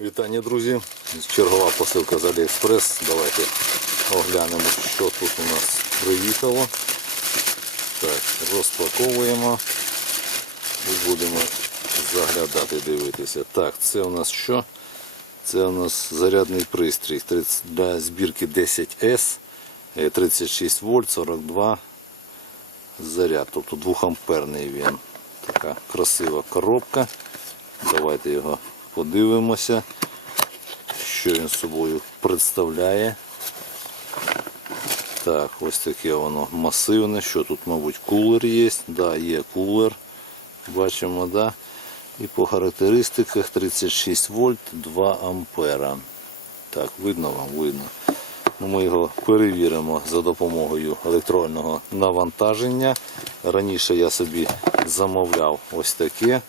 Вітання, друзі! Чергова посилка з Аліекспрес. Давайте оглянемо, що тут у нас приїхало. Так, розпаковуємо і будемо заглядати, дивитися. Так, це у нас що? Це у нас зарядний пристрій для збірки 10S, е, 36 вольт, 42 заряд, тобто 2 амперний він. Така красива коробка. Давайте його подивимося, що він собою представляє. Так, ось таке воно масивне. Що тут, мабуть, кулер є. Да, є кулер. Бачимо, да. І по характеристиках 36 вольт, 2 ампера. Так, видно вам, видно. Ну, Ми його перевіримо за допомогою електронного навантаження. Раніше я собі замовляв ось таке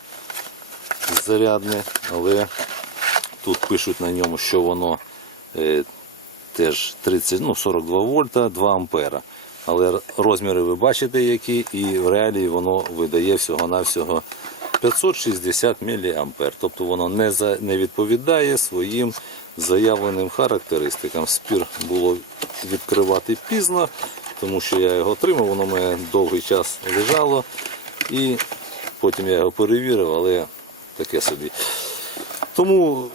зарядне, але тут пишуть на ньому, що воно е, теж 30, ну, 42 вольта, 2 ампера. Але розміри ви бачите, які, і в реалії воно видає всього-навсього 560 мА. Тобто воно не, за, не відповідає своїм заявленим характеристикам. Спір було відкривати пізно, тому що я його отримав, воно в мене довгий час лежало. І потім я його перевірив, але таке собі. Тому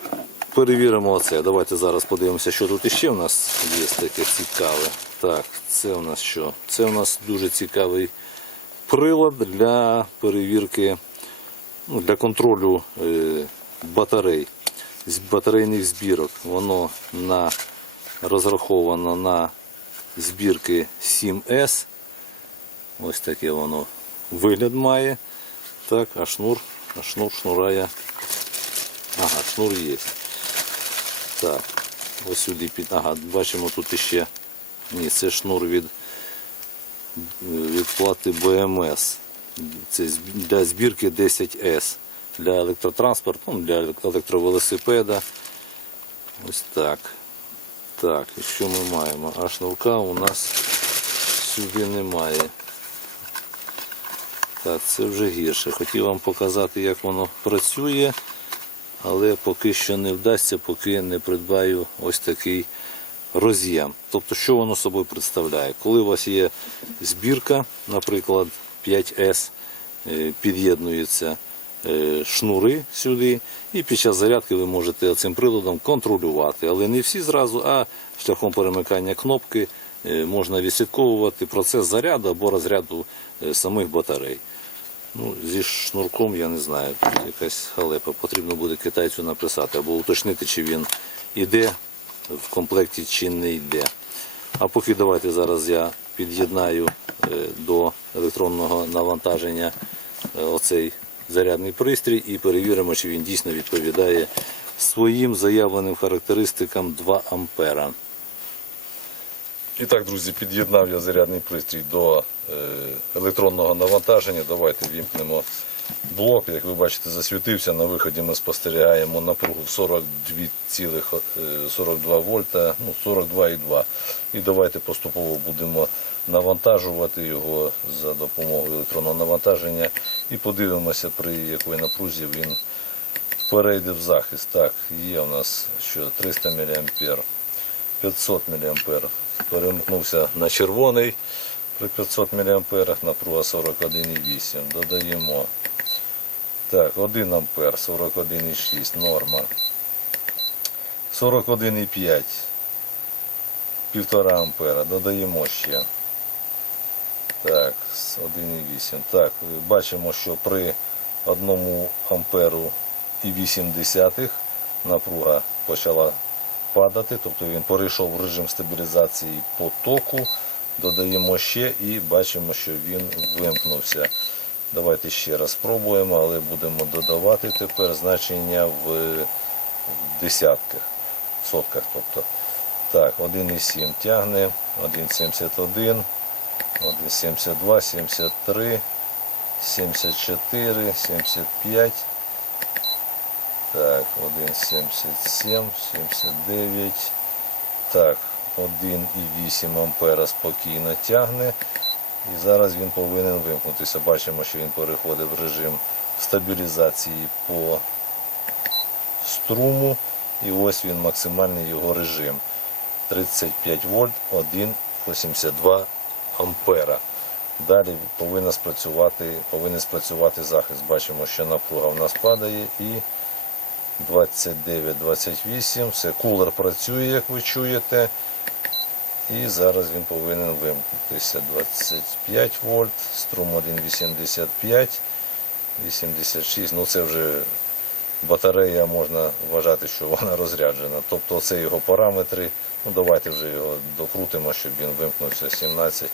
перевіримо оце. Давайте зараз подивимося, що тут іще у нас є таке цікаве. Так, це у нас що? Це у нас дуже цікавий прилад для перевірки, ну, для контролю е, батарей, батарейних збірок. Воно на, розраховано на збірки 7S. Ось таке воно вигляд має. Так, а шнур, а шнур шнурає. Ага, шнур є. Так, ось сюди під. Ага, бачимо тут іще. Ні, це шнур від, від плати БМС. Це для збірки 10С. Для електротранспорту, ну, для електровелосипеда. Ось так. Так, і що ми маємо? А шнурка у нас сюди немає. Так, це вже гірше. Хотів вам показати, як воно працює, але поки що не вдасться, поки не придбаю ось такий роз'єм. Тобто, що воно собою представляє? Коли у вас є збірка, наприклад, 5С, е, під'єднуються е, шнури сюди, і під час зарядки ви можете цим приладом контролювати. Але не всі зразу, а шляхом перемикання кнопки е, можна відслідковувати процес заряду або розряду самих батарей. Ну, зі шнурком я не знаю, тут якась халепа. Потрібно буде китайцю написати або уточнити, чи він іде в комплекті, чи не йде. А поки давайте зараз я під'єднаю е, до електронного навантаження е, оцей зарядний пристрій і перевіримо, чи він дійсно відповідає своїм заявленим характеристикам 2 ампера. І так, друзі, під'єднав я зарядний пристрій до е, електронного навантаження. Давайте вімкнемо блок. Як ви бачите, засвітився. На виході ми спостерігаємо напругу в 42,42 вольта, ну 42,2. І давайте поступово будемо навантажувати його за допомогою електронного навантаження і подивимося, при якій напрузі він перейде в захист. Так, є у нас що 300 мА. 500 мА. Перемкнувся на червоний при 500 мА, напруга 41,8. Додаємо. Так, 1 ампер, 41,6, норма. 41,5, 1,5 ампера. Додаємо ще. Так, 1,8. Так, бачимо, що при 1 амперу і 8 десятих напруга почала падати, тобто він перейшов в режим стабілізації потоку. Додаємо ще і бачимо, що він вимкнувся. Давайте ще раз спробуємо, але будемо додавати тепер значення в десятках, в сотках. Тобто. Так, 1,7 тягне, 1,71, 1,72, 73, 74, 75. Так, 1,77, 79. Так, 1,8 ампера спокійно тягне. І зараз він повинен вимкнутися. Бачимо, що він переходить в режим стабілізації по струму. І ось він максимальний його режим. 35 вольт, 1,82 ампера. Далі повинен спрацювати, повинен спрацювати захист. Бачимо, що напруга в нас падає і 29-28. Все, кулер працює, як ви чуєте. І зараз він повинен вимкнутися. 25 вольт, струм 1,85, 86. Ну це вже батарея можна вважати, що вона розряджена. Тобто це його параметри. Ну давайте вже його докрутимо, щоб він вимкнувся 17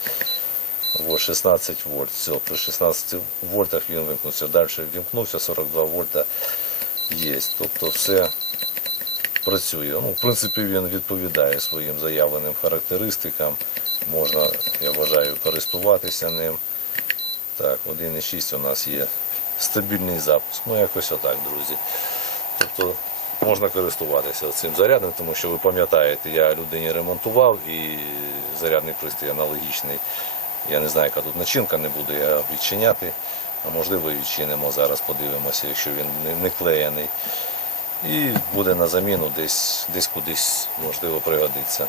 вольт, 16 вольт. Все, при 16 вольтах він вимкнувся. Далі вімкнувся, 42 вольта є. Тобто все працює. Ну, в принципі, він відповідає своїм заявленим характеристикам. Можна, я вважаю, користуватися ним. Так, 1,6 у нас є стабільний запуск. Ну, якось отак, друзі. Тобто можна користуватися цим зарядним, тому що ви пам'ятаєте, я людині ремонтував і зарядний пристрій аналогічний. Я не знаю, яка тут начинка, не буду я відчиняти. Можливо відчинимо зараз, подивимося, якщо він не клеєний. І буде на заміну десь, десь кудись, можливо, пригодиться.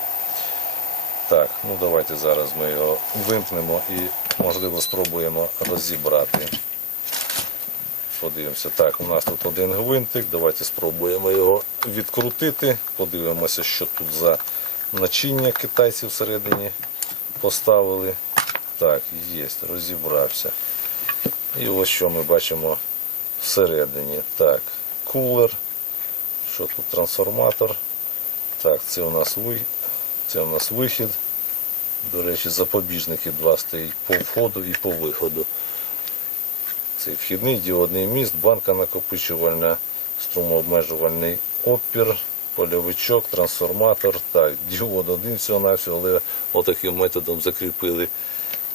Так, ну давайте зараз ми його вимкнемо і, можливо, спробуємо розібрати. Подивимося. Так, у нас тут один гвинтик. Давайте спробуємо його відкрутити. Подивимося, що тут за начиння китайці всередині поставили. Так, є, розібрався. І ось що ми бачимо всередині. Так, кулер. Що тут трансформатор? Так, це у нас ви... це у нас вихід. До речі, запобіжники два стоїть по входу і по виходу. Це вхідний діодний міст, банка накопичувальна, струмообмежувальний опір, польовичок, трансформатор. Так, діод один всього на всього, але отаким методом закріпили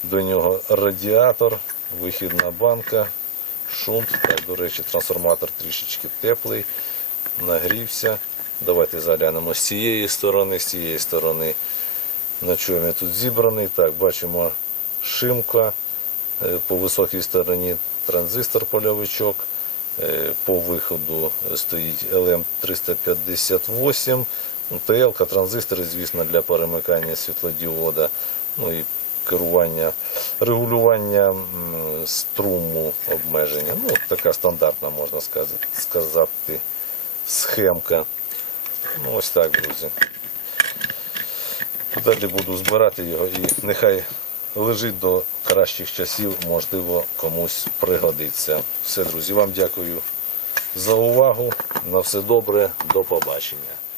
до нього радіатор, вихідна банка, шунт. Так, до речі, трансформатор трішечки теплий, нагрівся. Давайте заглянемо з цієї сторони, з цієї сторони. На чому я тут зібраний. Так, бачимо шимка. Е, По високій стороні транзистор польовичок. Е, По виходу стоїть LM358. ТЛ, транзистори, звісно, для перемикання світлодіода. Ну і керування, регулювання струму обмеження. Ну, така стандартна, можна сказати, схемка. Ну, ось так, друзі. Далі буду збирати його і нехай лежить до кращих часів, можливо, комусь пригодиться. Все, друзі, вам дякую за увагу. На все добре, до побачення.